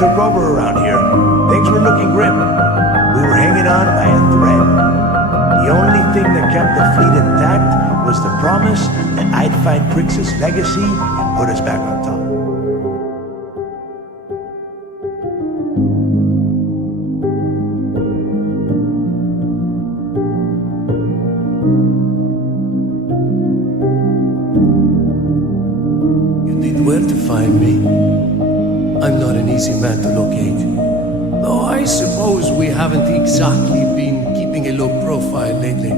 took over around here, things were looking grim. We were hanging on by a thread. The only thing that kept the fleet intact was the promise that I'd find Crixus' legacy and put us back on top. You need where to find me. I'm not an easy man to locate. Though I suppose we haven't exactly been keeping a low profile lately.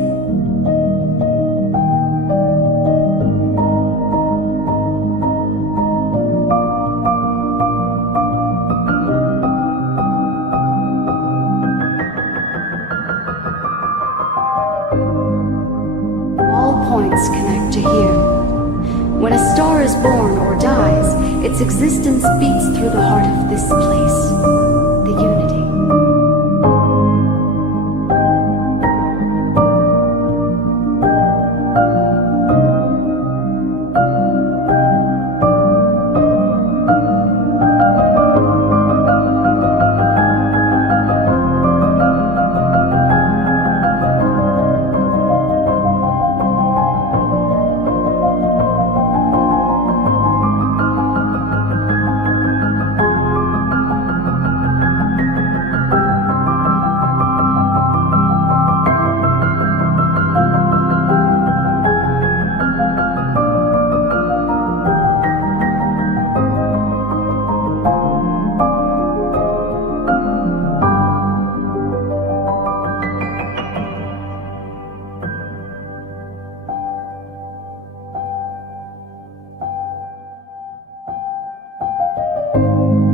All points connect to here. When a star is born or dies, its existence beats through the heart of this place, the Unity.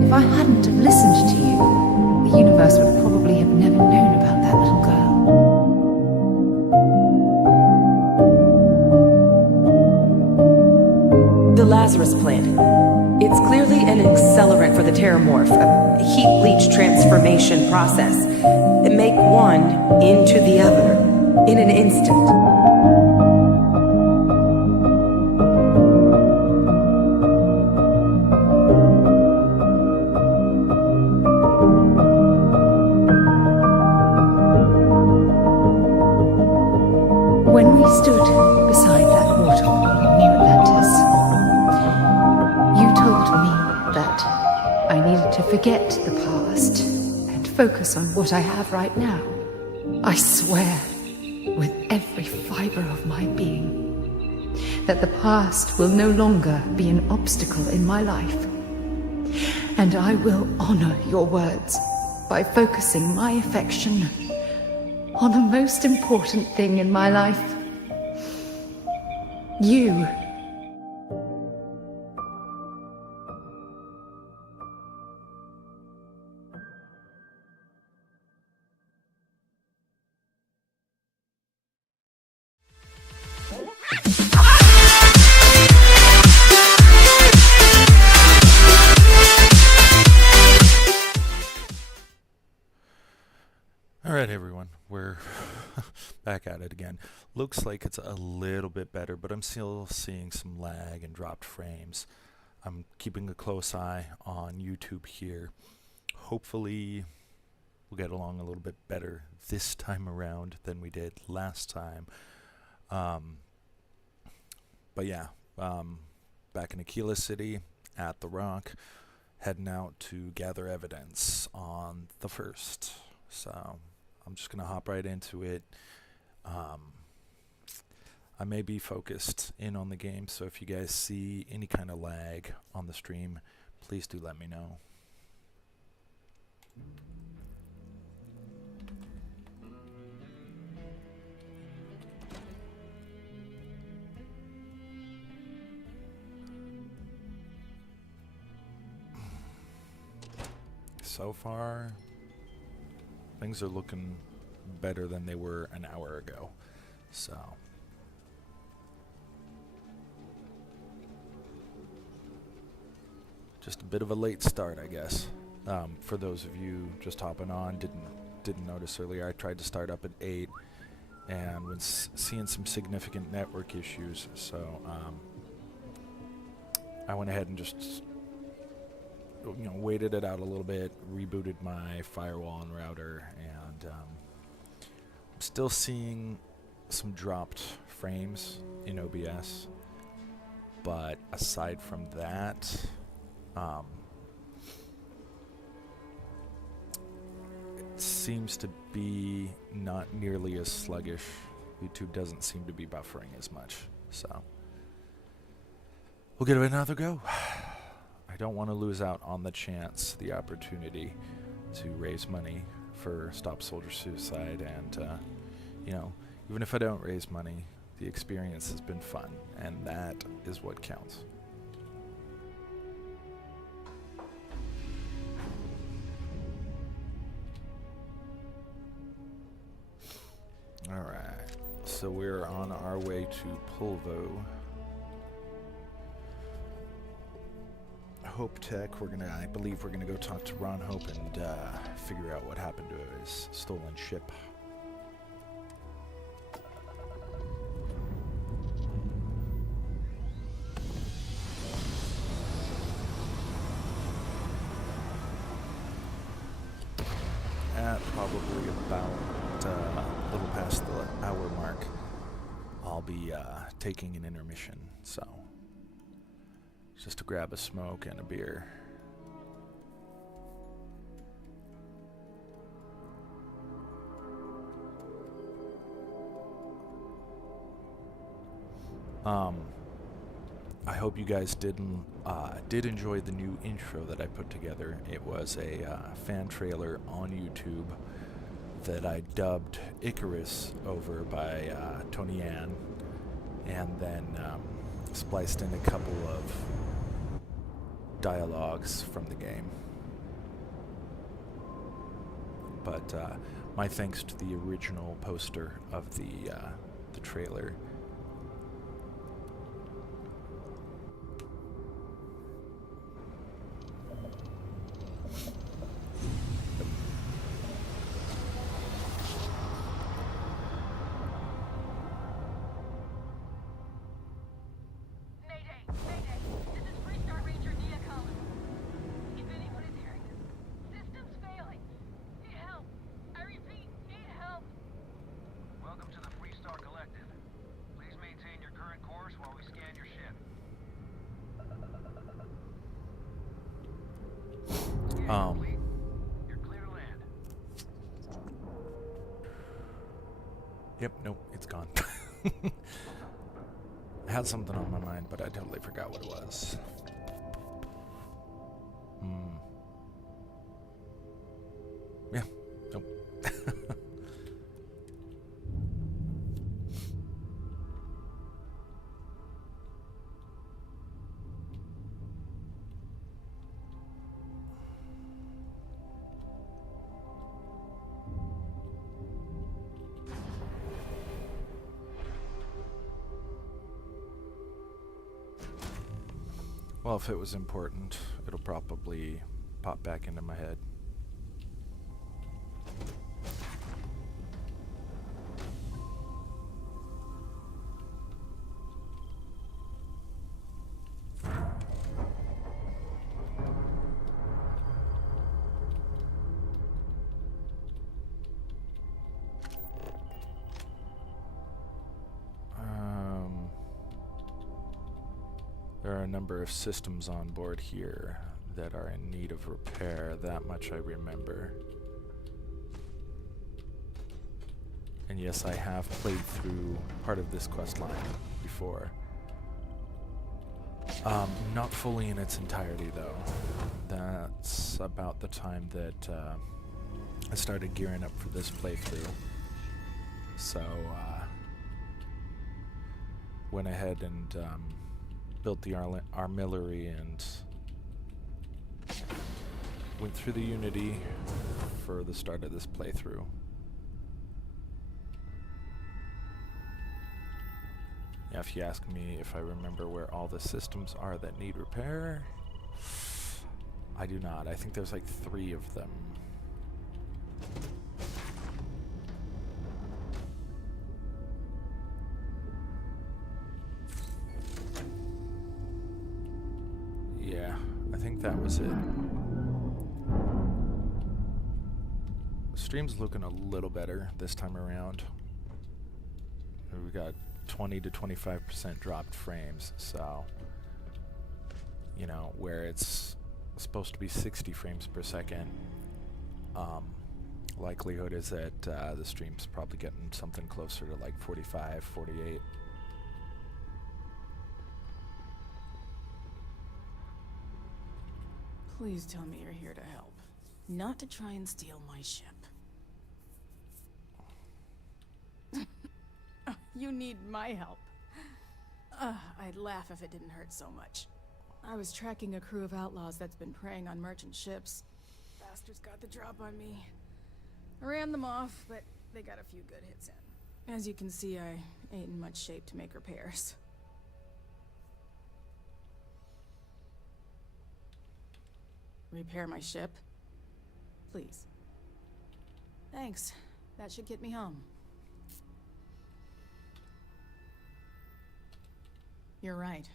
If I hadn't have listened to you, the universe would probably have never known about that little girl. The Lazarus plant. It's clearly an accelerant for the Terramorph, a heat bleach transformation process. Make one into the other in an instant. When we stood beside that waterfall in New Atlantis, you told me that I needed to forget the past and focus on what I have right now. I swear, with every fiber of my being, that the past will no longer be an obstacle in my life. And I will honor your words by focusing my affection on the most important thing in my life. You. Alright everyone, we're back at it again. Looks like it's a little bit better, but I'm still seeing some lag and dropped frames. I'm keeping a close eye on YouTube here. Hopefully we'll get along a little bit better this time around than we did last time. But yeah, back in Aquila City at the Rock, heading out to gather evidence on the 1st. So I'm just going to hop right into it. I may be focused in on the game, so if you guys see any kind of lag on the stream, please do let me know. So far, things are looking better than they were an hour ago. So just a bit of a late start, I guess. For those of you just hopping on, didn't notice earlier, I tried to start up at 8 and was seeing some significant network issues, so I went ahead and just waited it out a little bit, rebooted my firewall and router, and I'm still seeing some dropped frames in OBS. But aside from that, it seems to be not nearly as sluggish. YouTube doesn't seem to be buffering as much, so we'll give it another go. I don't want to lose out on the opportunity to raise money for Stop Soldier Suicide, and even if I don't raise money, the experience has been fun, and that is what counts. Alright, so we're on our way to Pulvo. Hope Tech, I believe we're gonna go talk to Ron Hope and figure out what happened to his stolen ship. At probably about a little past the hour mark, I'll be taking an intermission, so just to grab a smoke and a beer. I hope you guys did enjoy the new intro that I put together. It was a fan trailer on YouTube that I dubbed Icarus over by Tony Ann, and then spliced in a couple of dialogues from the game. But my thanks to the original poster of the trailer. Yep, nope, it's gone. I had something on my mind, but I totally forgot what it was. Yeah, nope. Well, if it was important, it'll probably pop back into my head. There are a number of systems on board here that are in need of repair, that much I remember. And yes, I have played through part of this quest line before. Not fully in its entirety though. That's about the time that I started gearing up for this playthrough. So went ahead and built the armillary and went through the Unity for the start of this playthrough. Yeah, if you ask me if I remember where all the systems are that need repair, I do not. I think there's like 3 of them. Yeah, I think that was it. stream's looking a little better this time around. We got 20 to 25% dropped frames, so you know, where it's supposed to be 60 frames per second, likelihood is that the stream's probably getting something closer to like 45, 48. Please tell me you're here to help, not to try and steal my ship. You need my help. I'd laugh if it didn't hurt so much. I was tracking a crew of outlaws that's been preying on merchant ships. Bastards got the drop on me. I ran them off, but they got a few good hits in. As you can see, I ain't in much shape to make repairs. Repair my ship? Please. Thanks. That should get me home. You're right.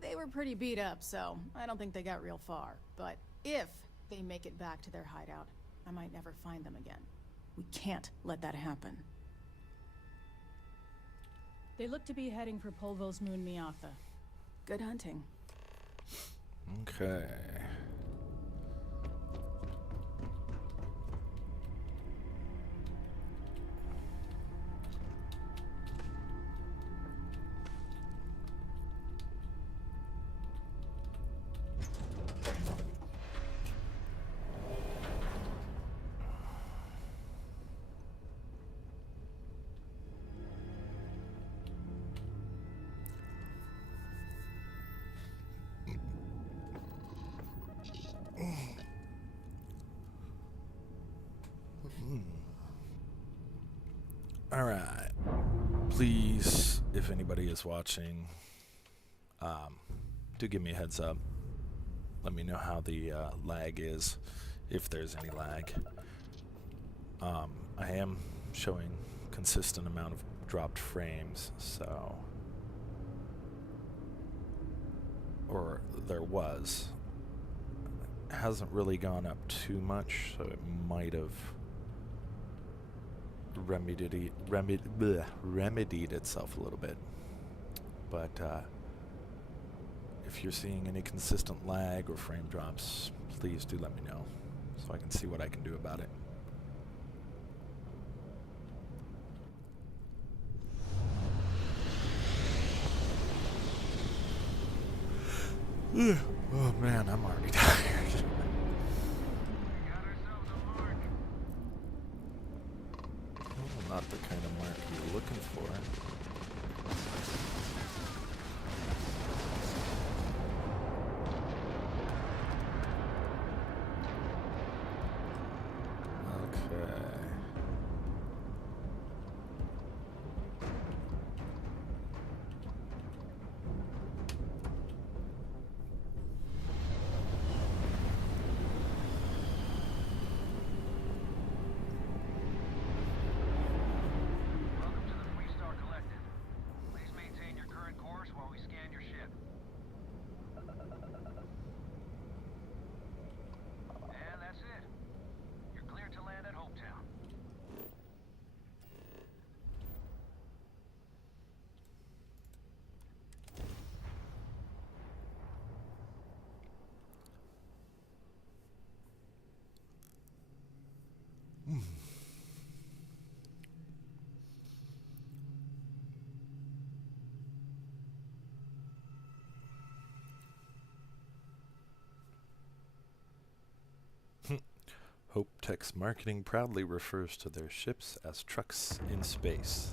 They were pretty beat up, so I don't think they got real far. But if they make it back to their hideout, I might never find them again. We can't let that happen. They look to be heading for Polvo's moon Miatha. Good hunting. Okay. Alright. Please, if anybody is watching, do give me a heads up. Let me know how the lag is, if there's any lag. I am showing consistent amount of dropped frames, so... Or there was. It hasn't really gone up too much, so it might have remedied itself a little bit. But if you're seeing any consistent lag or frame drops, please do let me know so I can see what I can do about it. Oh man, I'm already tired. Oh, not the kind of mark you're looking for. Okay. Hope Tech's marketing proudly refers to their ships as trucks in space.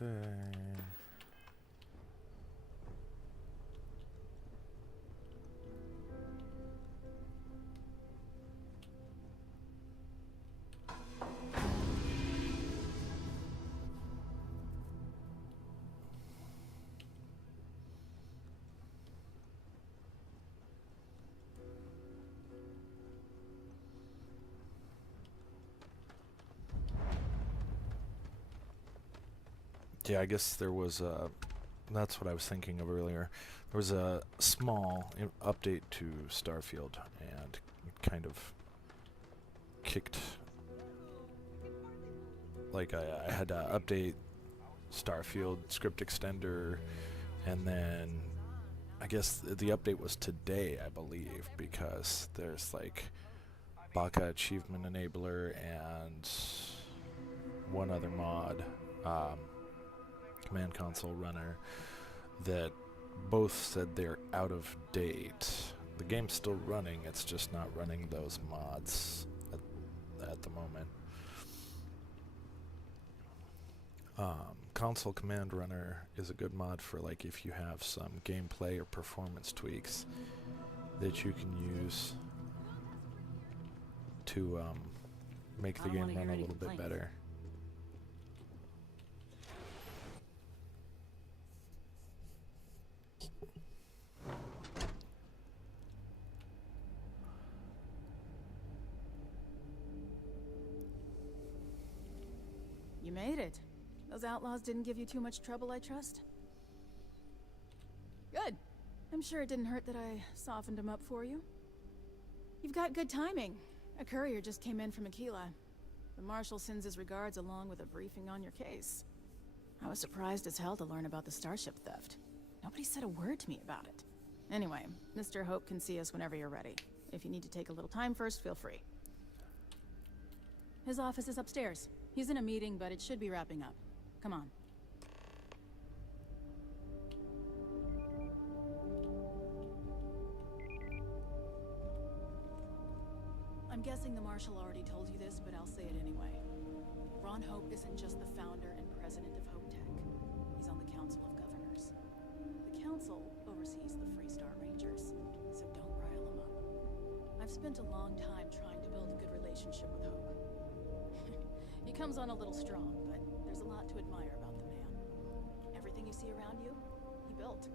Okay. Yeah, I guess there was a... That's what I was thinking of earlier. There was a small update to Starfield, and it kind of kicked... Like, I had to update Starfield script extender, and then I guess the update was today, I believe, because there's like Baka Achievement Enabler and one other mod, Command Console Runner, that both said they're out of date. The game's still running, it's just not running those mods at the moment. Console Command Runner is a good mod for like if you have some gameplay or performance tweaks that you can use to make the game run a little bit better. You made it. Those outlaws didn't give you too much trouble, I trust? Good. I'm sure it didn't hurt that I softened them up for you. You've got good timing. A courier just came in from Aquila. The Marshal sends his regards along with a briefing on your case. I was surprised as hell to learn about the starship theft. Nobody said a word to me about it. Anyway, Mr. Hope can see us whenever you're ready. If you need to take a little time first, feel free. His office is upstairs. He's in a meeting, but it should be wrapping up. Come on. I'm guessing the Marshal already told you this, but I'll say it anyway. Ron Hope isn't just the founder and president of Hope Tech. He's on the Council of Governors. The Council oversees the Freestar Rangers, so don't rile him up. I've spent a long time trying to build a good relationship with Hope. He comes on a little strong, but there's a lot to admire about the man. Everything you see around you, he built.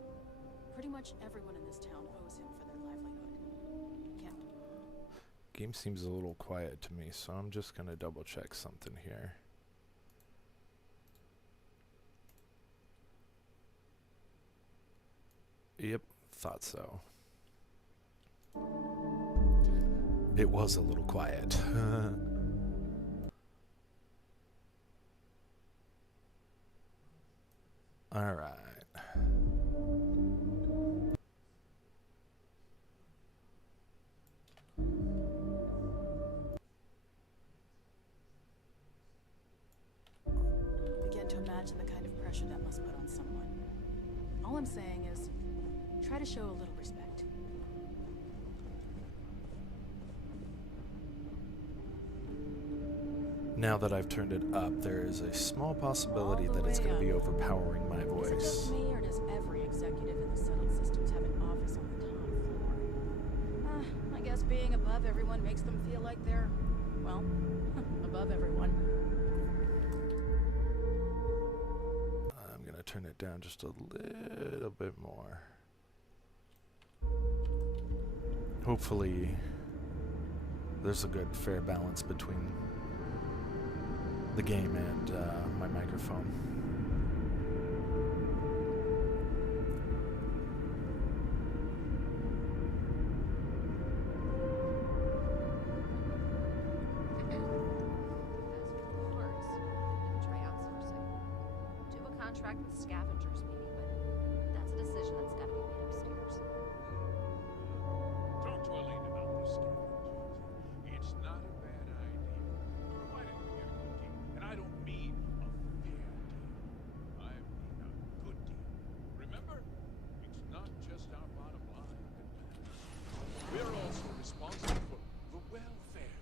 Pretty much everyone in this town owes him for their livelihood. Game seems a little quiet to me, so I'm just gonna double check something here. Yep, thought so. It was a little quiet. All right. Begin to imagine the kind of pressure that must put on someone. All I'm saying is, try to show a little respect. Now that I've turned it up, there is a small possibility that it's going to be overpowering my Is it just voice. me, or does every executive in the settled systems have an office on the top floor? I guess being above everyone makes them feel like they're, well, above everyone. I'm going to turn it down just a little bit more. Hopefully, there's a good, fair balance between the game and my microphone. Try outsourcing. Do a contract with scavengers, maybe, but that's a decision that's got to be made upstairs. Talk to Elaine about the scavengers. It's not a bad idea. Provided we get a good deal. And I don't mean a fair deal. I mean a good deal. Remember, it's not just our bottom line that matters. We're also responsible for the welfare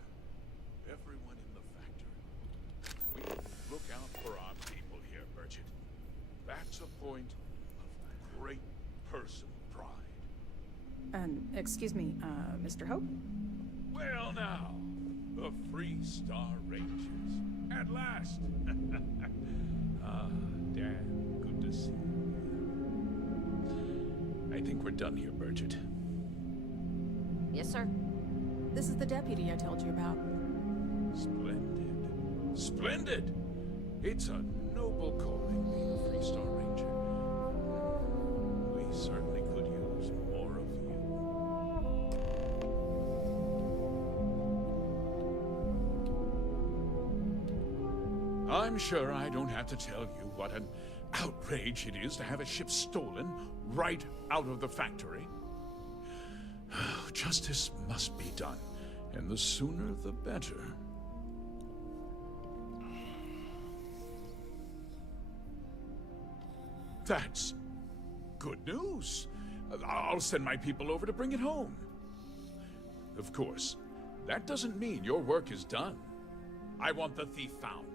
of everyone in the factory. We look out for our people here, Merchant. That's a point of great personal pride. Excuse me, Mr. Hope? Well now, the Freestar Rangers. At last! Dan, good to see you. I think we're done here, Burgett. Yes, sir. This is the deputy I told you about. Splendid. Splendid! It's a noble people calling me a three-star ranger. We certainly could use more of you. I'm sure I don't have to tell you what an outrage it is to have a ship stolen right out of the factory. Justice must be done, and the sooner the better. That's good news. I'll send my people over to bring it home. Of course, that doesn't mean your work is done. I want the thief found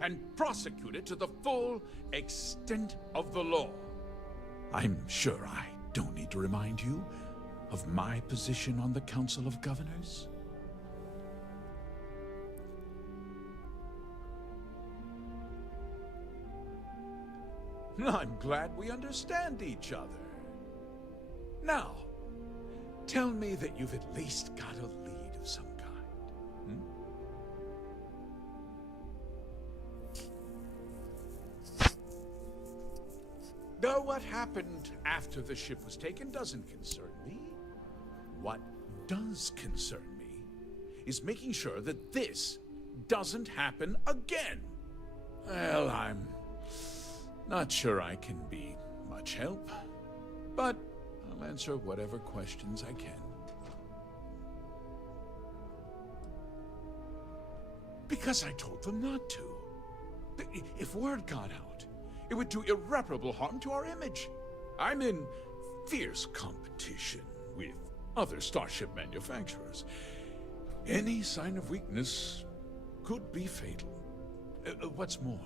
and prosecuted to the full extent of the law. I'm sure I don't need to remind you of my position on the Council of Governors. I'm glad we understand each other. Now, tell me that you've at least got a lead of some kind. Though what happened after the ship was taken doesn't concern me. What does concern me is making sure that this doesn't happen again. Well, I'm not sure I can be much help, but I'll answer whatever questions I can. Because I told them not to. If word got out, it would do irreparable harm to our image. I'm in fierce competition with other starship manufacturers. Any sign of weakness could be fatal. What's more,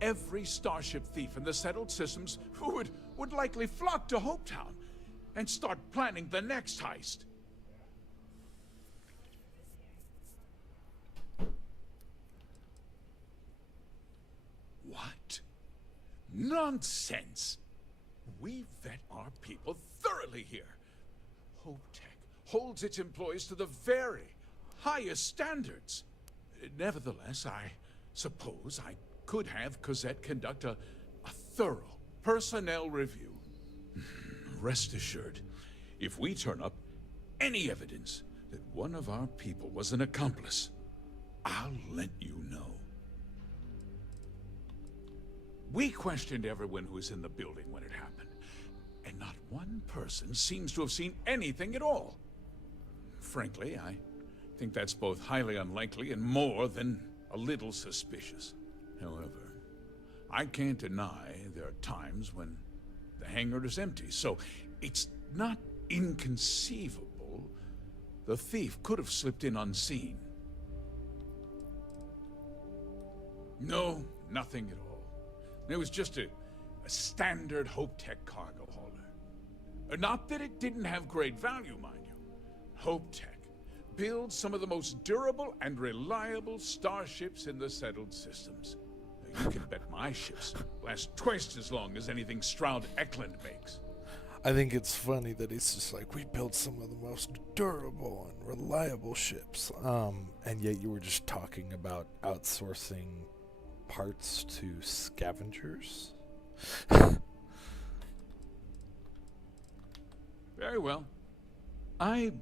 every starship thief in the settled systems would likely flock to Hopetown and start planning the next heist. What? Nonsense! We vet our people thoroughly here. HopeTech holds its employees to the very highest standards. Nevertheless, I suppose I could have Cosette conduct a thorough personnel review. Rest assured, if we turn up any evidence that one of our people was an accomplice, I'll let you know. We questioned everyone who was in the building when it happened, and not one person seems to have seen anything at all. Frankly, I think that's both highly unlikely and more than a little suspicious. However, I can't deny there are times when the hangar is empty, so it's not inconceivable the thief could have slipped in unseen. No, nothing at all. It was just a standard HopeTech cargo hauler. Not that it didn't have great value, mind you. HopeTech builds some of the most durable and reliable starships in the settled systems. You can bet my ships last twice as long as anything Stroud Eklund makes. I think it's funny that it's just like, we built some of the most durable and reliable ships. And yet you were just talking about outsourcing parts to scavengers? Very well. I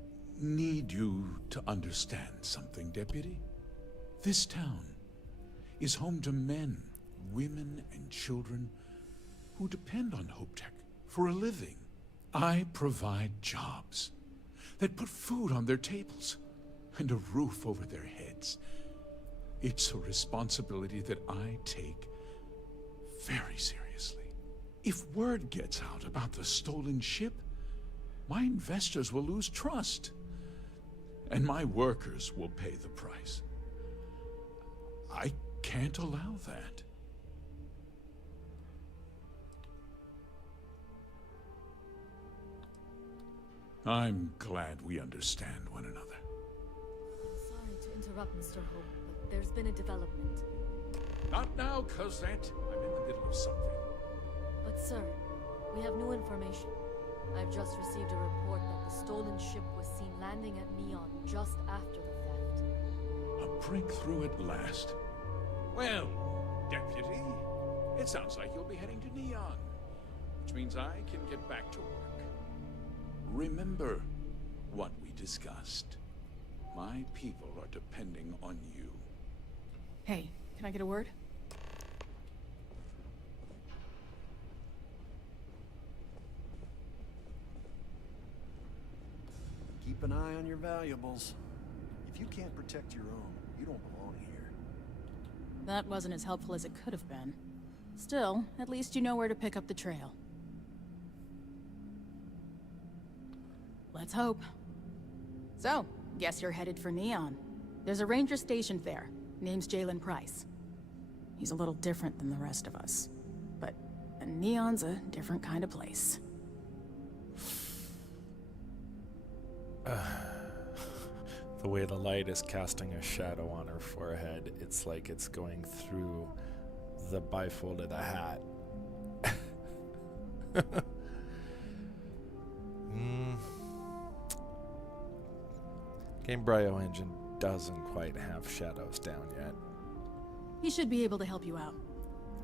need you to understand something, Deputy. This town is home to men, women, and children who depend on HopeTech for a living. I provide jobs that put food on their tables and a roof over their heads. It's a responsibility that I take very seriously. If word gets out about the stolen ship, my investors will lose trust, and my workers will pay the price. I can't allow that. I'm glad we understand one another. Sorry to interrupt, Mr. Hope, but there's been a development. Not now, Cosette. I'm in the middle of something. But sir, we have new information. I've just received a report that the stolen ship was seen landing at Neon just after the theft. A breakthrough at last. Well, Deputy, It sounds like you'll be heading to Neon, which means I can get back to work. Remember what we discussed. My people are depending on you. Hey, can I get a word? Keep an eye on your valuables. If you can't protect your own, you don't belong here. That wasn't as helpful as it could have been. Still, at least you know where to pick up the trail. Let's hope. So, guess you're headed for Neon. There's a ranger stationed there. Name's Jalen Price. He's a little different than the rest of us. But Neon's a different kind of place. The way the light is casting a shadow on her forehead, it's like it's going through the bifold of the hat. Game Brio engine doesn't quite have shadows down yet. He should be able to help you out.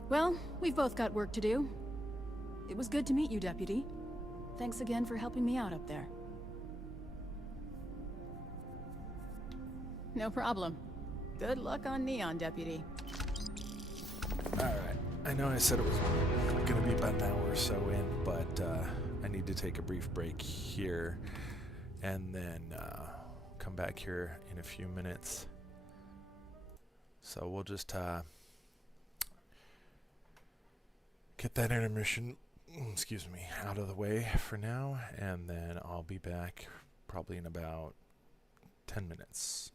Well, we've both got work to do. It was good to meet you, Deputy. Thanks again for helping me out up there. No problem. Good luck on Neon, Deputy. Alright, I know I said it was going to be about an hour or so in, but I need to take a brief break here and then come back here in a few minutes. So we'll just get that intermission, excuse me, out of the way for now, and then I'll be back probably in about 10 minutes.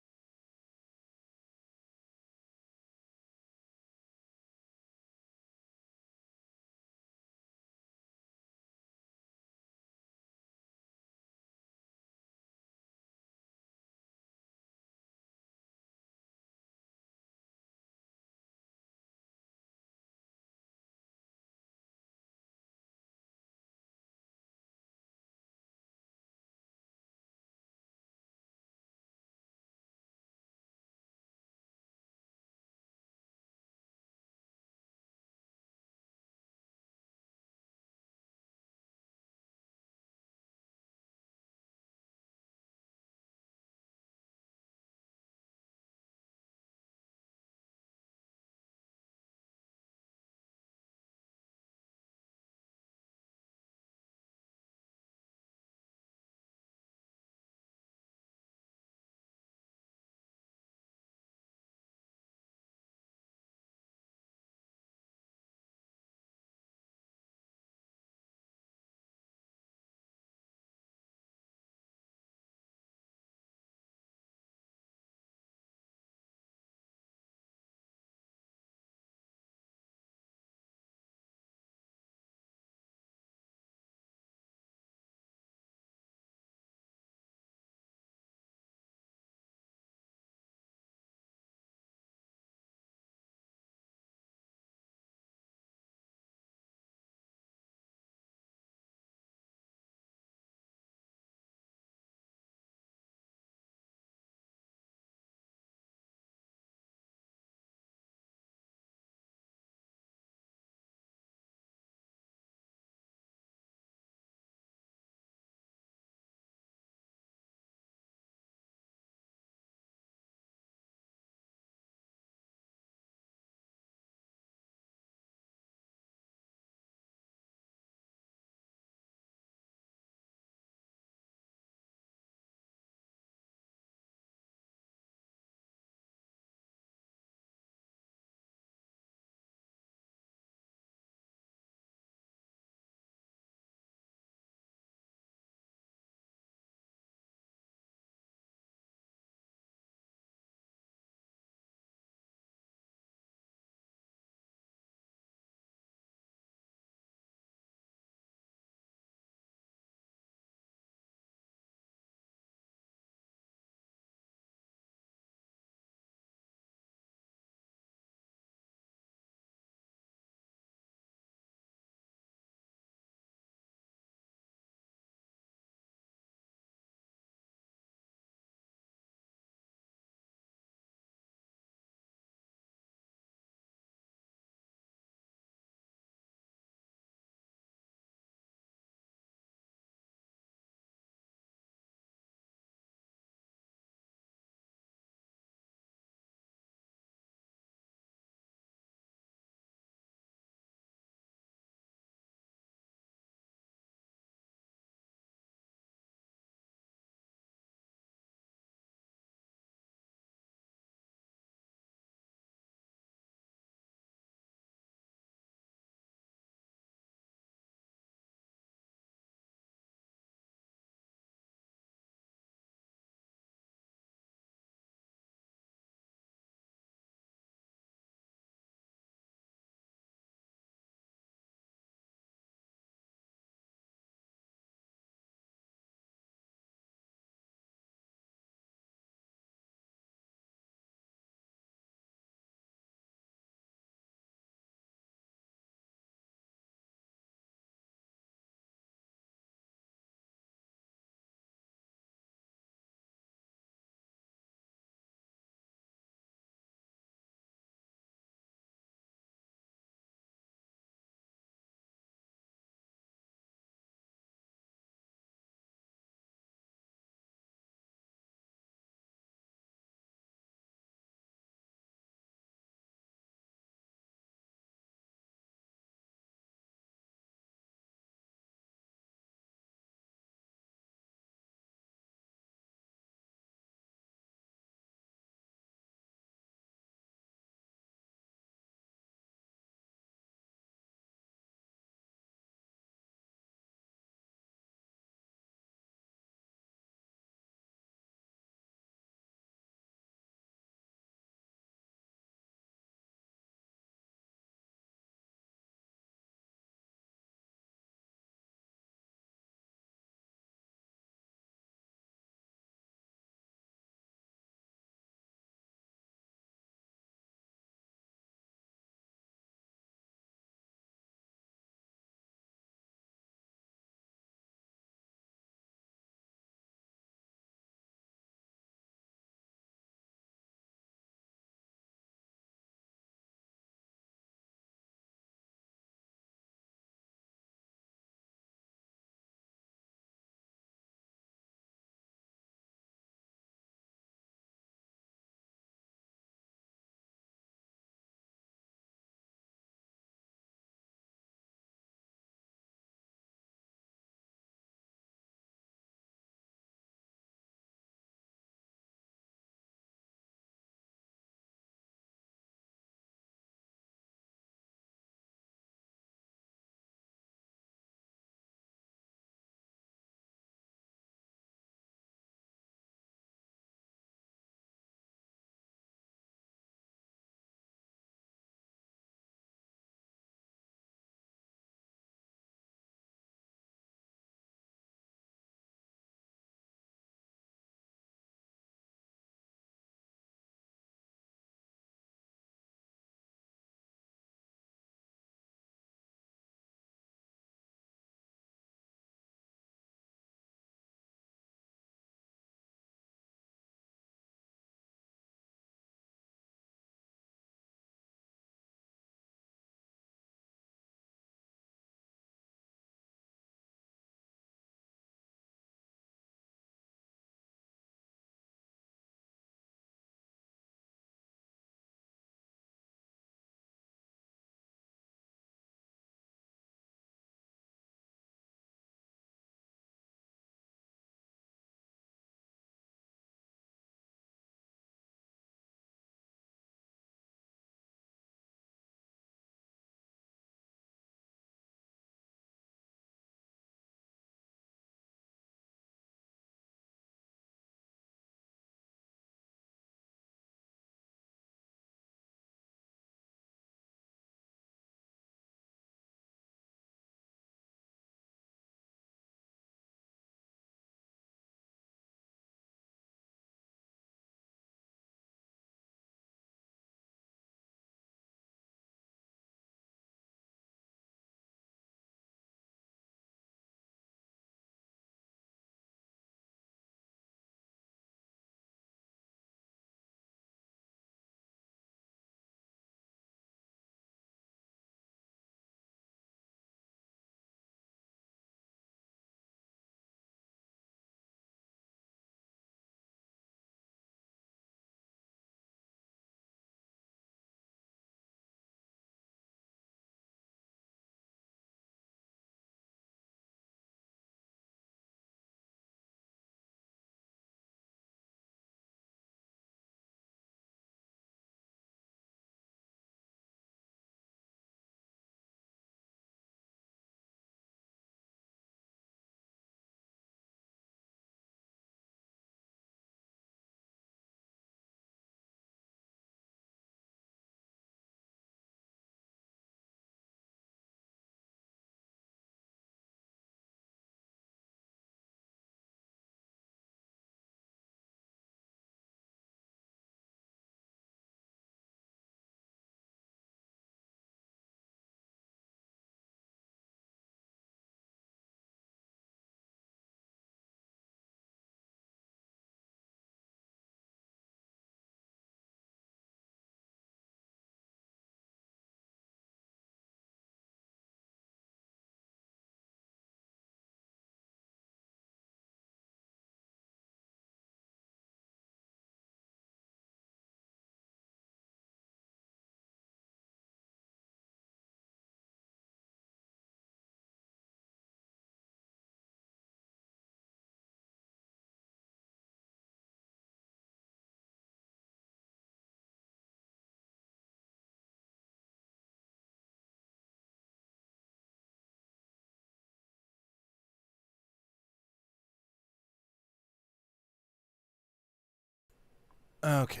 Okay.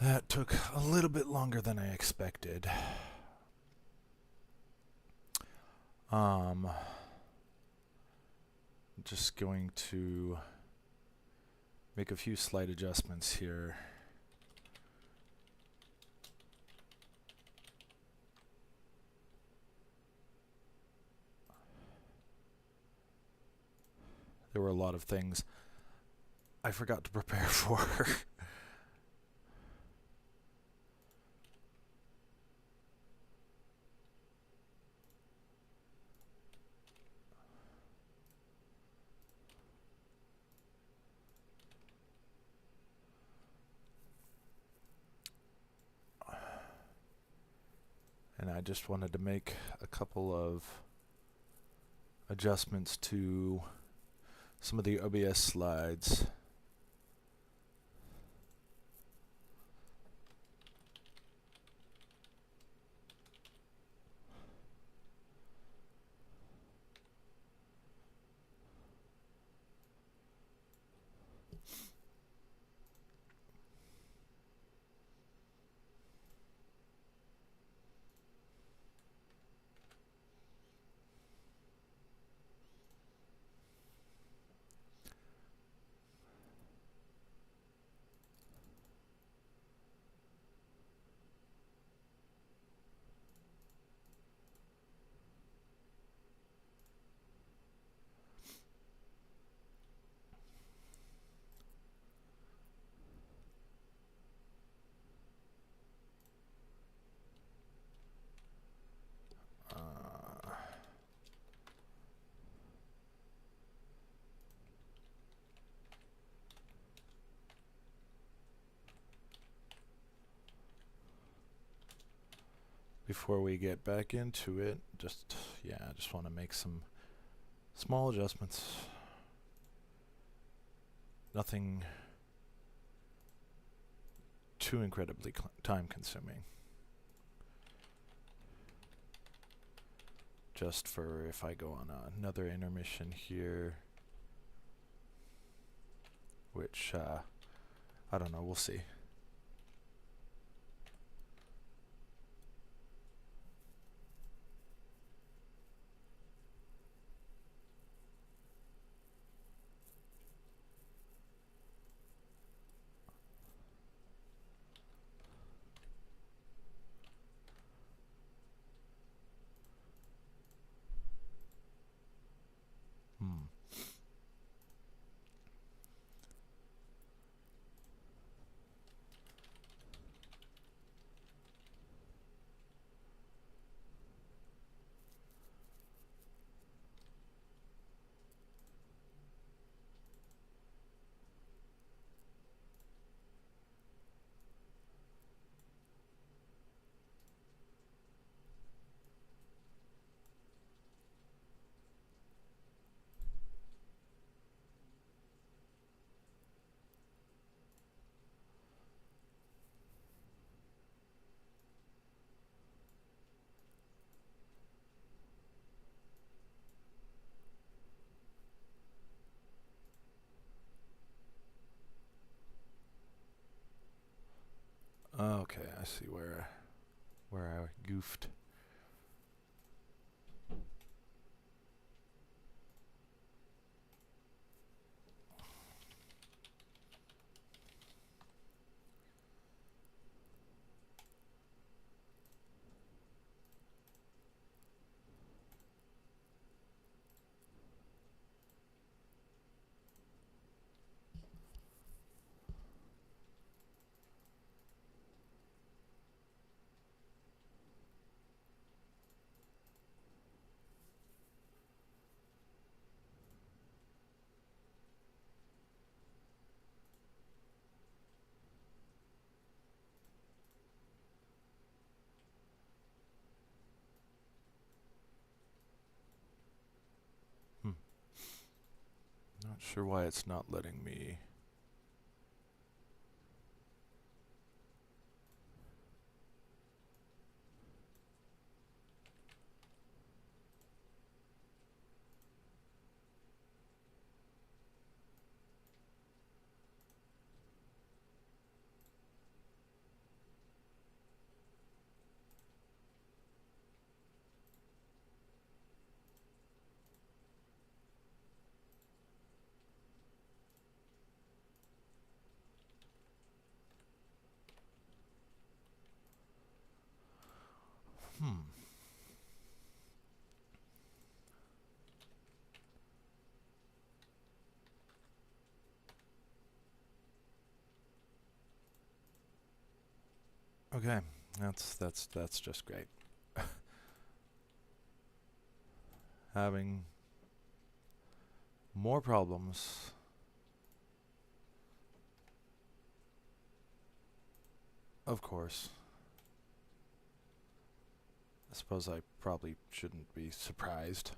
That took a little bit longer than I expected. Just going to make a few slight adjustments here. There were a lot of things I forgot to prepare for. And I just wanted to make a couple of adjustments to some of the OBS slides. Before we get back into it, I just want to make some small adjustments. Nothing too incredibly time consuming. Just for if I go on another intermission here, which I don't know, we'll see. Okay, I see where I goofed. Not sure why it's not letting me. Okay, that's just great. Having more problems. Of course. I suppose I probably shouldn't be surprised.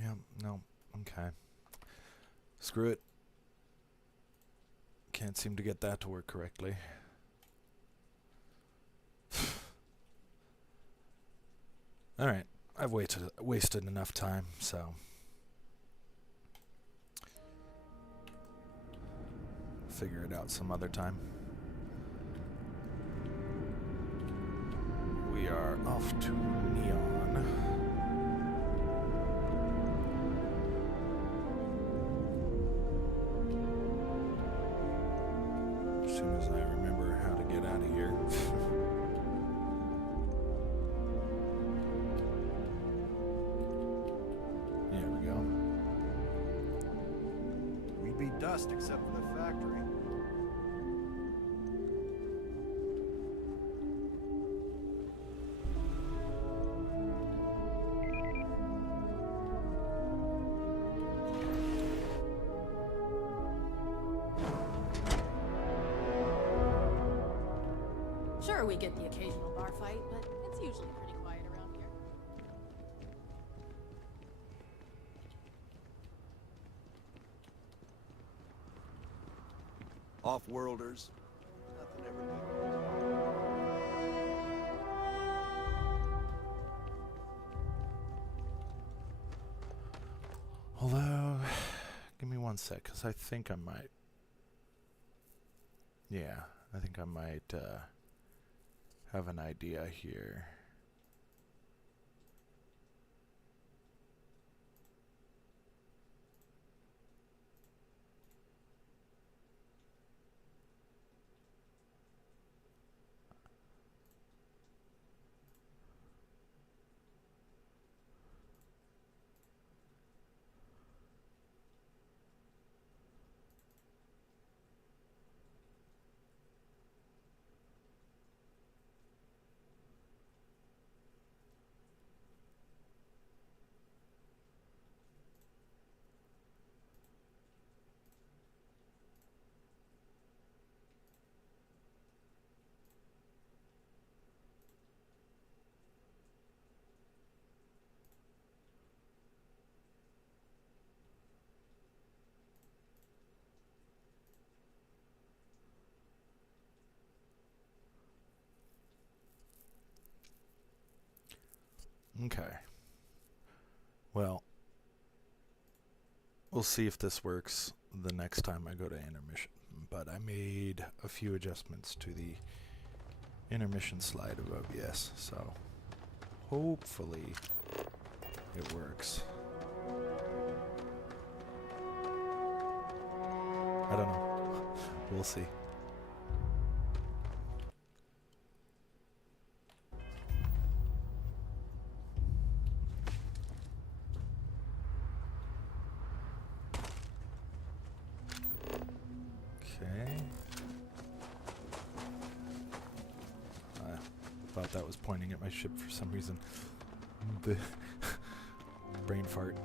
Yeah, no, okay. Screw it. Can't seem to get that to work correctly. Alright, I've wasted enough time, so... figure it out some other time. We are off to Neon. As soon as I remember how to get out of here. There we go. We'd be dust except for the factory. Sure, we get the occasional bar fight, but it's usually pretty quiet around here. Off-worlders. Nothing ever good. Although, give me one sec, because I think I might... Yeah, I think I might have an idea here. Okay. Well, we'll see if this works the next time I go to intermission. But I made a few adjustments to the intermission slide of OBS, so hopefully it works. I don't know. We'll see. Thought that was pointing at my ship for some reason. The brain fart.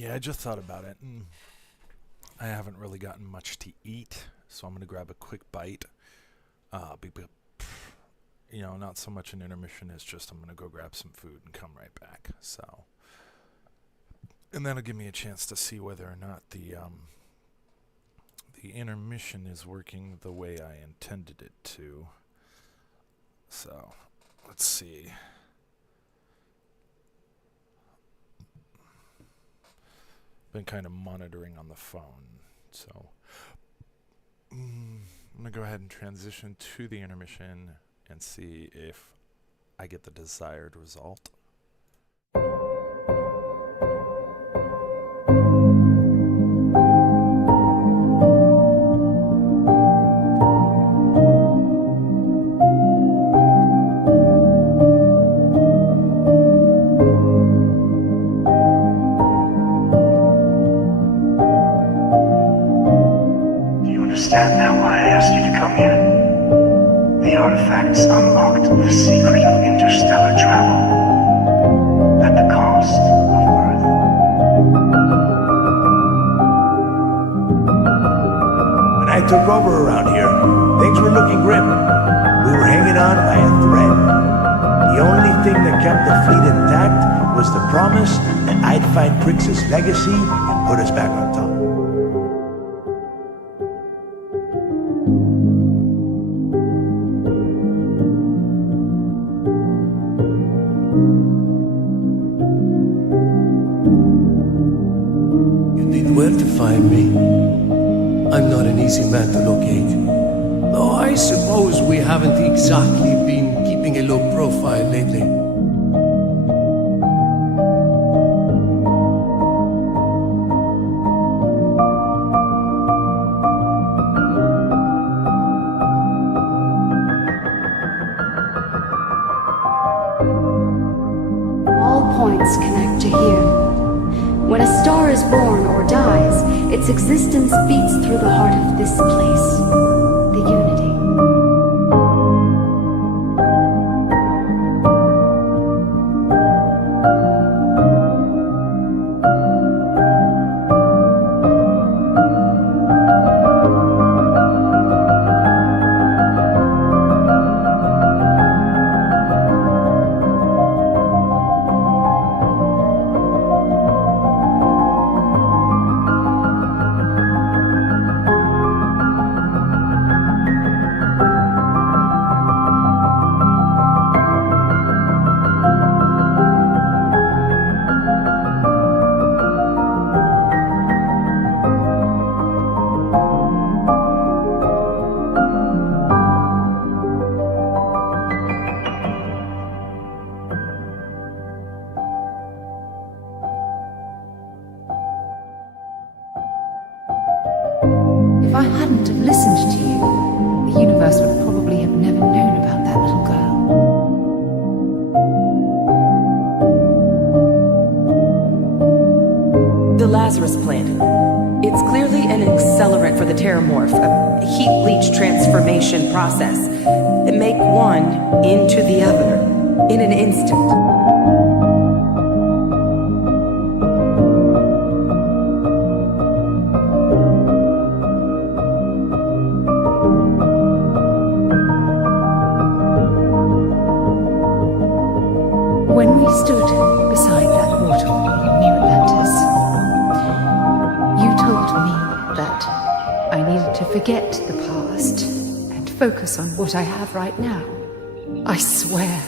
Yeah, I just thought about it, and I haven't really gotten much to eat, so I'm going to grab a quick bite. Not so much an intermission as just I'm going to go grab some food and come right back. So, and that'll give me a chance to see whether or not the intermission is working the way I intended it to. So, let's see. Been kind of monitoring on the phone, so I'm gonna go ahead and transition to the intermission and see if I get the desired result. Understand now why I asked you to come here? The artifacts unlocked the secret of interstellar travel at the cost of Earth. When I took over around here, things were looking grim. We were hanging on by a thread. The only thing that kept the fleet intact was the promise that I'd find Prix's legacy and put us back on top. Where to find me? I'm not an easy man to locate. Though I suppose we haven't exactly been keeping a low profile lately. All points connect to here. When a star is born or dies, its existence beats through the heart of this place, the Unity. If I hadn't have listened to you, the universe would probably have never known about that little girl. The Lazarus plant. It's clearly an accelerant for the terramorph, a heat leach transformation process. Make one into the other in an instant. When we stood beside that waterfall in New Atlantis, you told me that I needed to forget the past and focus on what I have right now. I swear,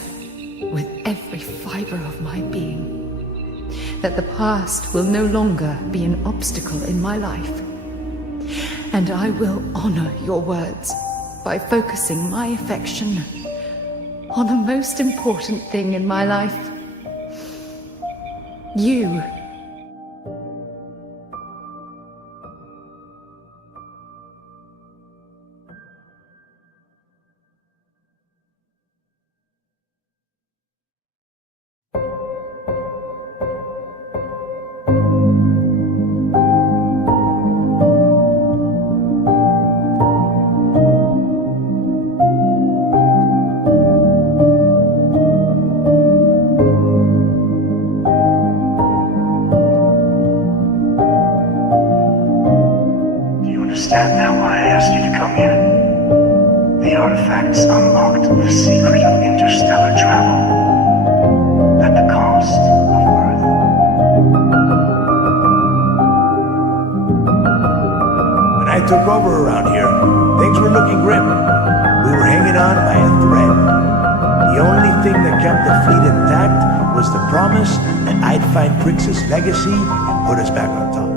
with every fiber of my being, that the past will no longer be an obstacle in my life. And I will honor your words by focusing my affection on the most important thing in my life. You. understand now why I asked you to come here? The artifacts unlocked the secret of interstellar travel at the cost of Earth. When I took over around here, things were looking grim. We were hanging on by a thread. The only thing that kept the fleet intact was the promise that I'd find Prix's legacy and put us back on top.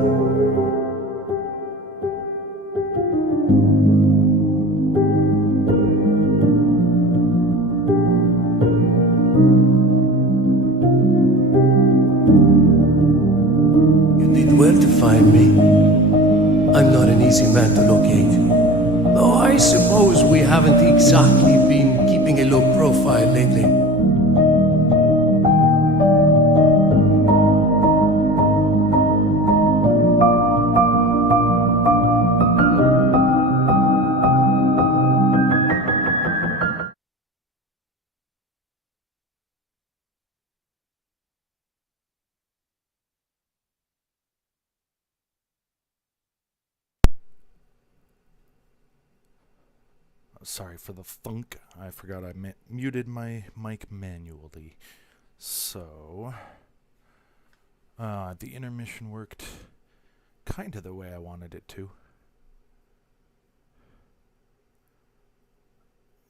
You need where to find me. I'm not an easy man to locate. Though I suppose we haven't exactly been keeping a low profile lately. Sorry for the thunk. I forgot I muted my mic manually. So, the intermission worked kind of the way I wanted it to.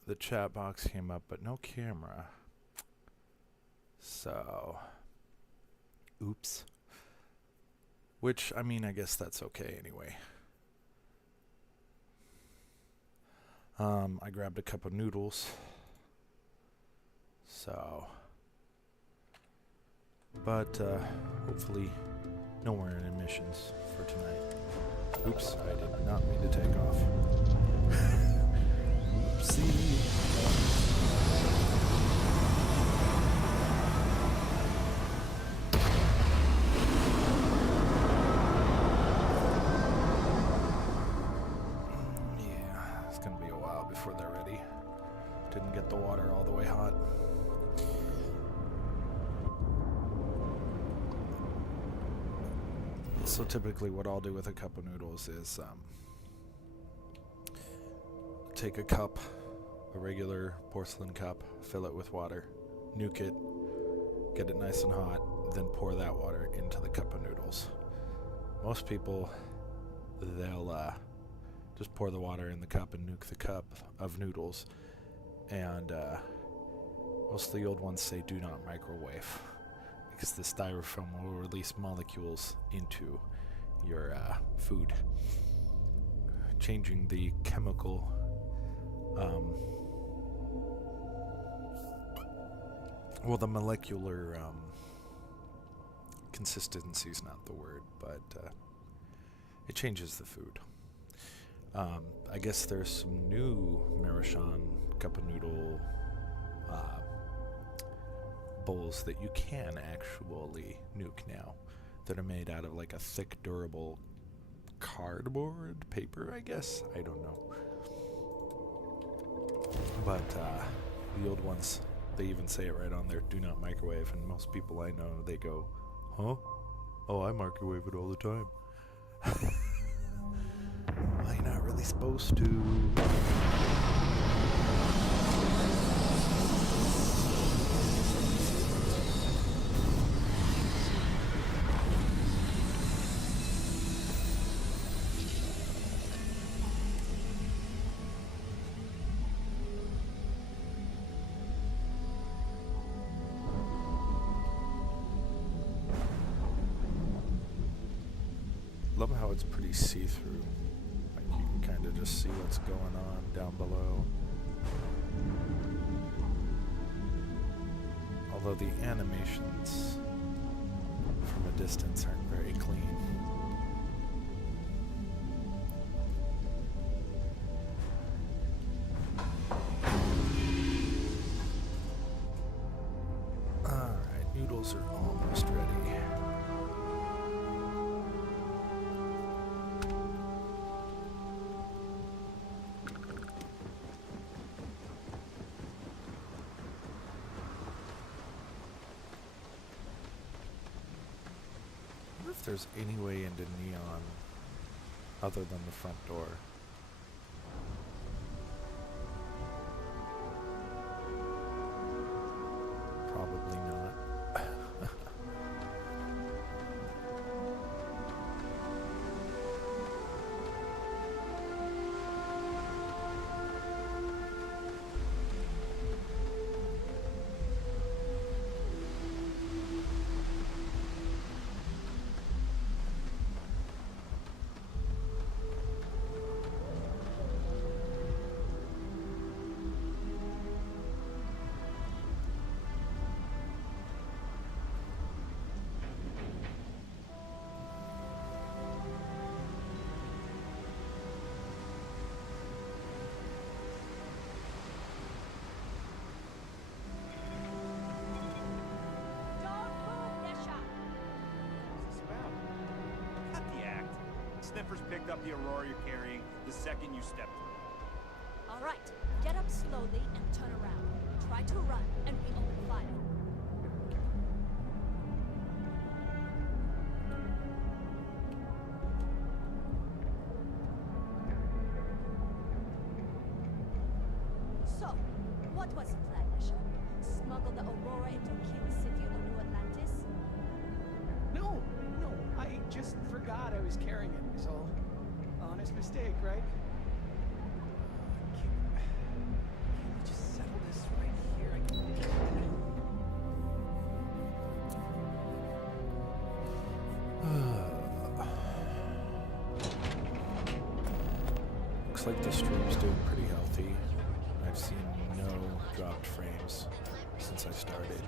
The chat box came up, but no camera. So, oops. Which, I mean, I guess that's okay anyway. I grabbed a cup of noodles. So, but hopefully no more intermissions for tonight. Oops, I did not mean to take off. Oopsie. Before they're ready. Didn't get the water all the way hot. So typically what I'll do with a cup of noodles is take a cup, a regular porcelain cup, fill it with water, nuke it, get it nice and hot, then pour that water into the cup of noodles. Most people, they'll just pour the water in the cup and nuke the cup of noodles. And most of the old ones say do not microwave, because the styrofoam will release molecules into your food, changing the chemical the molecular consistency is not the word, but it changes the food. I guess there's some new Marichan cup of noodle bowls that you can actually nuke now, that are made out of like a thick, durable cardboard paper, I guess. I don't know. But the old ones, they even say it right on there, do not microwave, and most people I know, they go, huh? Oh, I microwave it all the time. Well, you're not really supposed to. Love how it's pretty see-through. Like you can kind of just see what's going on down below. Although the animations from a distance aren't very clean. Alright, noodles are almost ready. If there's any way into Neon. other than the front door. Probably not. Sniffers picked up the Aurora you're carrying the second you stepped through. All right, get up slowly and turn around. Try to run, and we open fire. So, what was the plan, Nisha? Smuggle the Aurora into Keel City on New Atlantis? No, I just forgot I was carrying it, was all. Honest mistake, right? Can we just settle this right here? Looks like the stream's doing pretty healthy. I've seen no dropped frames since I started.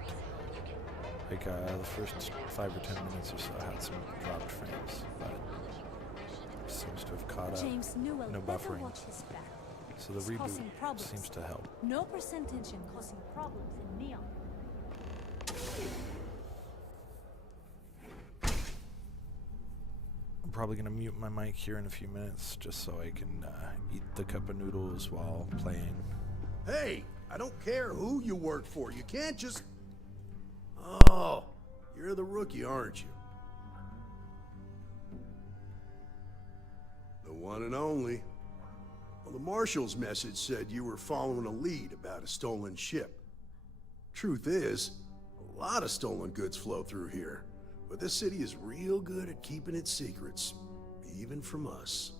Like the first 5 or 10 minutes or so had some dropped frames, but it seems to have caught up. James Newell No never buffering. watched his back. So the It's reboot causing problems. seems to help. No percentage in causing problems in Neon. I'm probably gonna mute my mic here in a few minutes just so I can eat the cup of noodles while playing. Hey, I don't care who you work for. You can't just... Oh, you're the rookie, aren't you? The one and only. Well, the Marshal's message said you were following a lead about a stolen ship. Truth is, a lot of stolen goods flow through here, but this city is real good at keeping its secrets, even from us.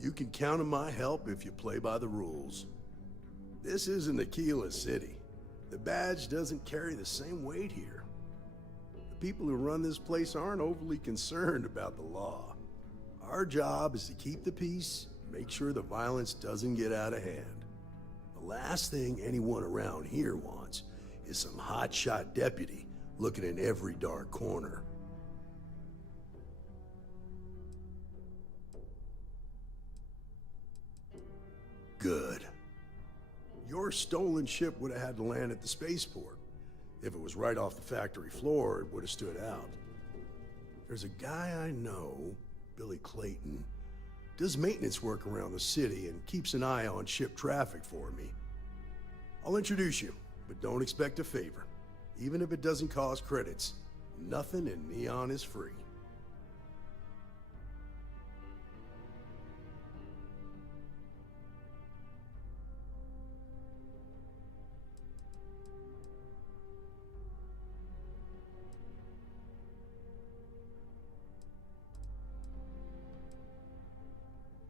You can count on my help if you play by the rules. This isn't Aquila City. The badge doesn't carry the same weight here. The people who run this place aren't overly concerned about the law. Our job is to keep the peace, make sure the violence doesn't get out of hand. The last thing anyone around here wants is some hotshot deputy looking in every dark corner. Good. Your stolen ship would have had to land at the spaceport. If it was right off the factory floor, it would have stood out. There's a guy I know, Billy Clayton, does maintenance work around the city and keeps an eye on ship traffic for me. I'll introduce you, but don't expect a favor. Even if it doesn't cost credits, nothing in Neon is free.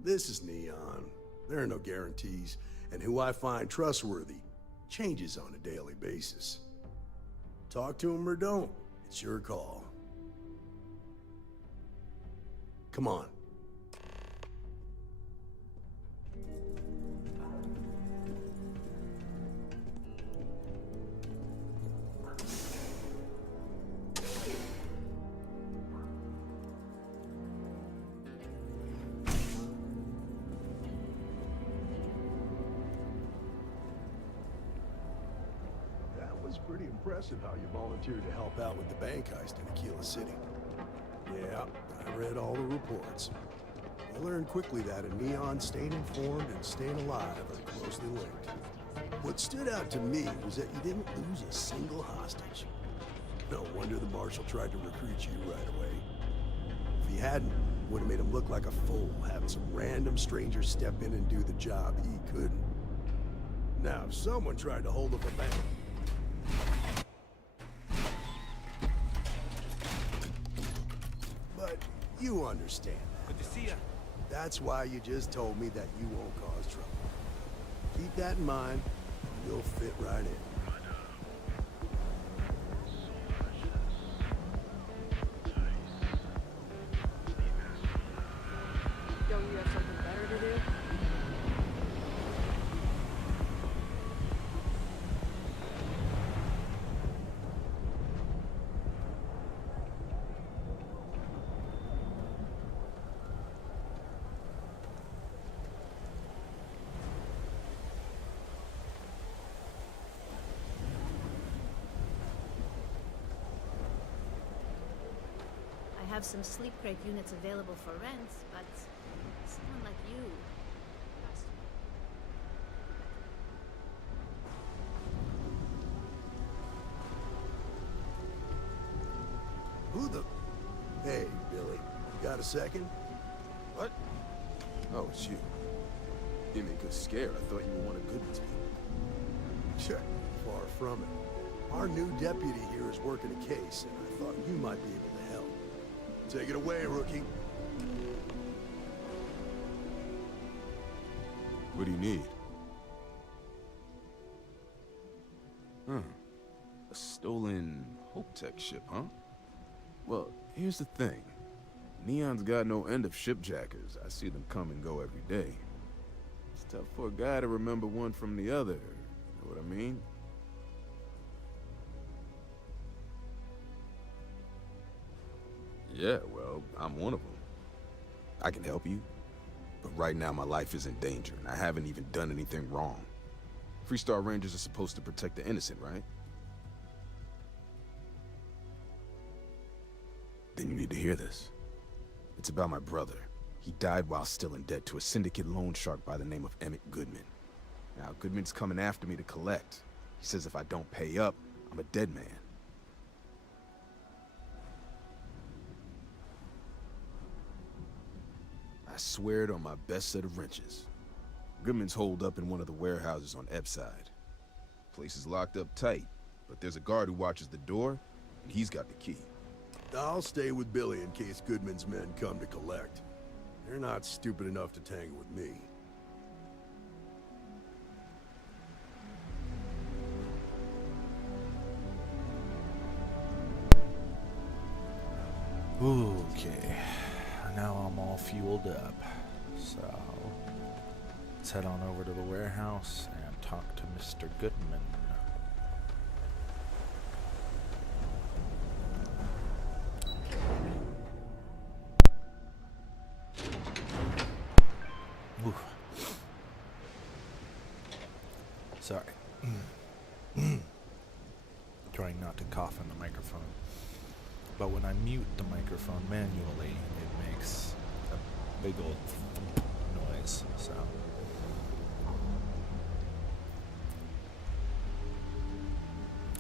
This is Neon. There are no guarantees, and who I find trustworthy changes on a daily basis. Talk to him or don't, it's your call. Come on. Pretty impressive how you volunteered to help out with the bank heist in Aquila City. Yeah, I read all the reports. I learned quickly that a Neon staying informed and staying alive are closely linked. What stood out to me was that you didn't lose a single hostage. No wonder the marshal tried to recruit you right away. If he hadn't, would have made him look like a fool, having some random stranger step in and do the job he couldn't. Now, if someone tried to hold up a bank... But you understand that. Good to see ya. That's why you just told me that you won't cause trouble. Keep that in mind, and you'll fit right in. Don't you have something better to do? I have some sleep crate units available for rent, but someone like you... Who the... Hey, Billy. Got a second? What? Oh, it's you. Gave me a good scare. I thought you were one of Goodman's people. Sure. Far from it. Our new deputy here is working a case, and I thought you might be able to help. Take it away, rookie. What do you need? A stolen Hope Tech ship, huh? Well, here's the thing. Neon's got no end of shipjackers. I see them come and go every day. It's tough for a guy to remember one from the other. You know what I mean? Yeah, well, I'm one of them. I can help you. But right now my life is in danger, and I haven't even done anything wrong. Freestar Rangers are supposed to protect the innocent, right? Then you need to hear this. It's about my brother. He died while still in debt to a syndicate loan shark by the name of Emmett Goodman. Now, Goodman's coming after me to collect. He says if I don't pay up, I'm a dead man. I swear it on my best set of wrenches. Goodman's holed up in one of the warehouses on Epside. Place is locked up tight, but there's a guard who watches the door, and he's got the key. I'll stay with Billy in case Goodman's men come to collect. They're not stupid enough to tangle with me. Okay, now I'm all fueled up. So, let's head on over to the warehouse and talk to Mr. Goodman. Oof. Sorry. Trying not to cough in the microphone. But when I mute the microphone manually, it makes a big old thump noise, so.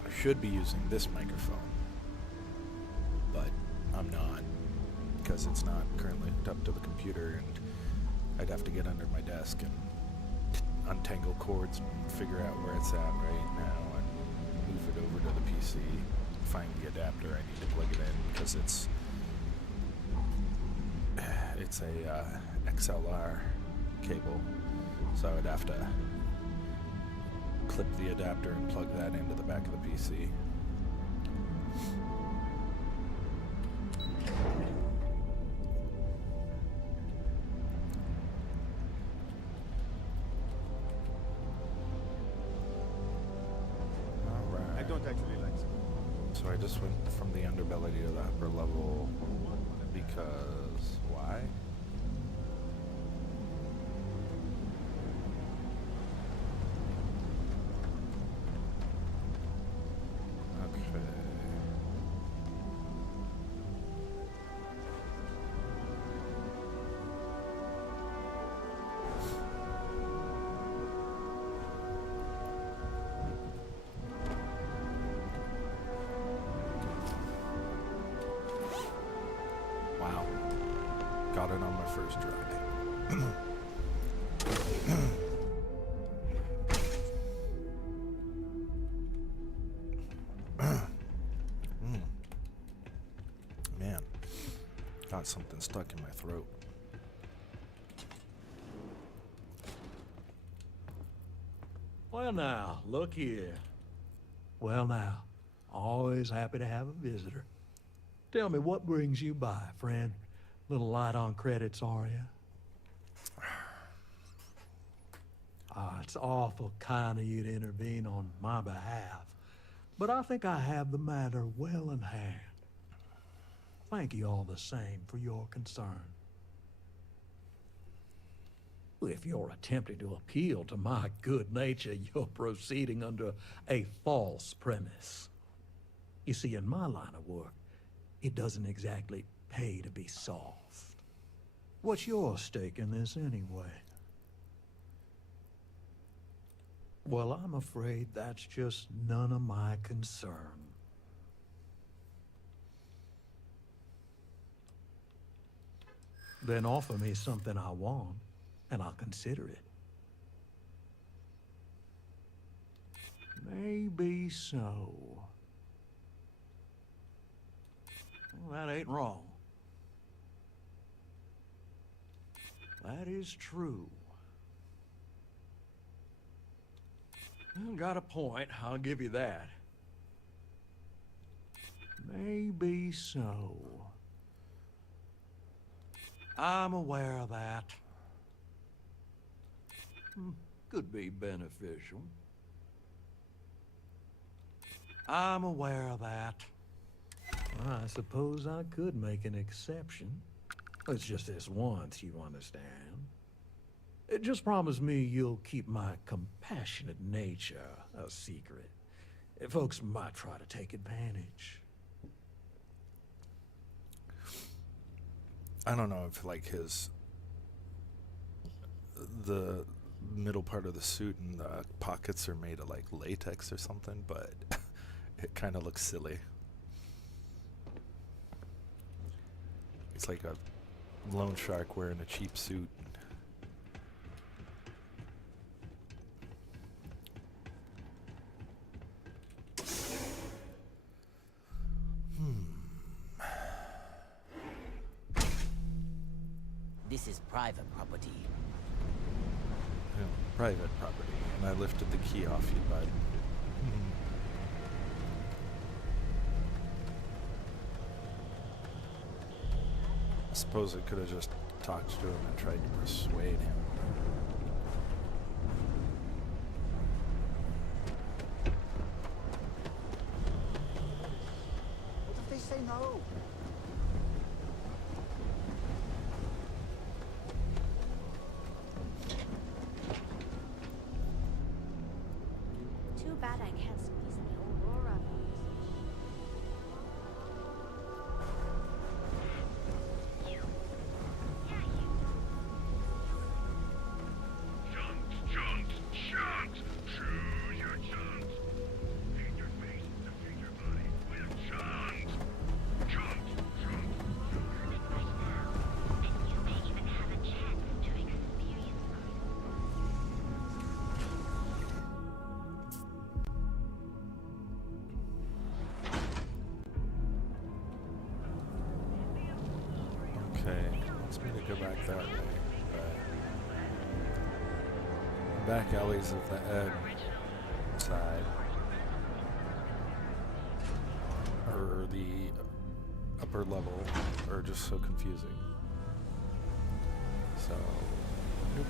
I should be using this microphone, but I'm not, because it's not currently hooked up to the computer, and I'd have to get under my desk and untangle cords and figure out where it's at right now and move it over to the PC. Find the adapter I need to plug it in because it's a XLR cable, so I'd have to clip the adapter and plug that into the back of the PC. I don't actually like it. So I just went from the underbelly to the upper level because why? Okay. Man, got something stuck in my throat. Well now, look here. Well now, always happy to have a visitor. Tell me, what brings you by, friend? Little light on credits, are you? It's awful kind of you to intervene on my behalf, but I think I have the matter well in hand. Thank you all the same for your concern. If you're attempting to appeal to my good nature, you're proceeding under a false premise. You see, in my line of work, it doesn't exactly pay to be soft. What's your stake in this anyway? Well, I'm afraid that's just none of my concern. Then offer me something I want, and I'll consider it. Maybe so. Well, that ain't wrong. That is true. You got a point, I'll give you that. Maybe so. I'm aware of that. Could be beneficial. I'm aware of that. I suppose I could make an exception. It's just this once, you understand. Just promise me you'll keep my compassionate nature a secret. Folks might try to take advantage. I don't know if like the middle part of the suit and the pockets are made of like latex or something, but it kind of looks silly. It's like a loan shark wearing a cheap suit. This is private property. Yeah, private property. And I lifted the key off you, bud. I suppose I could have just talked to him and tried to persuade him. What if they say no? Too bad I can't squeeze the Aurora. Okay, wants me to go back that way, but back alleys of the Ed side, or the upper level, are just so confusing. So, nope.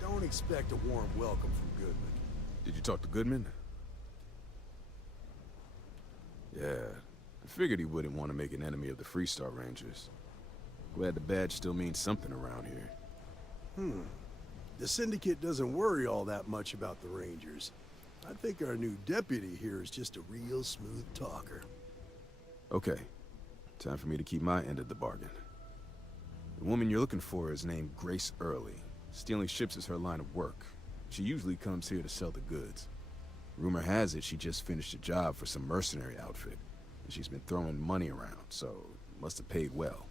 Don't expect a warm welcome from Goodman. Did you talk to Goodman? Yeah, I figured he wouldn't want to make an enemy of the Freestar Rangers. Glad the badge still means something around here. The Syndicate doesn't worry all that much about the Rangers. I think our new deputy here is just a real smooth talker. Okay, time for me to keep my end of the bargain. The woman you're looking for is named Grace Early. Stealing ships is her line of work. She usually comes here to sell the goods. Rumor has it she just finished a job for some mercenary outfit, and she's been throwing money around, so must have paid well.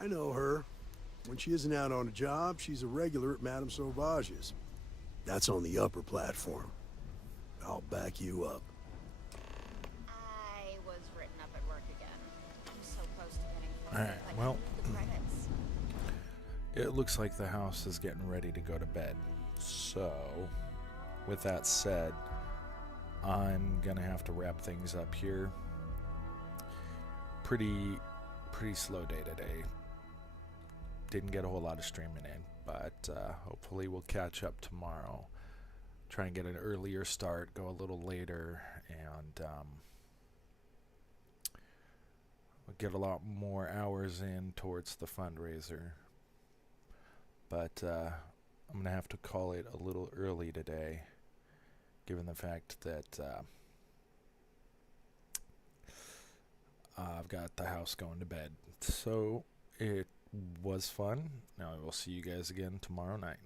I know her. When she isn't out on a job, she's a regular at Madame Sauvage's. That's on the upper platform. I'll back you up. I was written up at work again. I'm so close to getting Alright, like, well, the credits. it looks like the house is getting ready to go to bed. So, with that said, I'm gonna have to wrap things up here. Pretty slow day today. Didn't get a whole lot of streaming in, but hopefully we'll catch up tomorrow. Try and get an earlier start, go a little later, and we'll get a lot more hours in towards the fundraiser. But I'm going to have to call it a little early today, given the fact that I've got the house going to bed. So it was fun. Now I will see you guys again tomorrow night.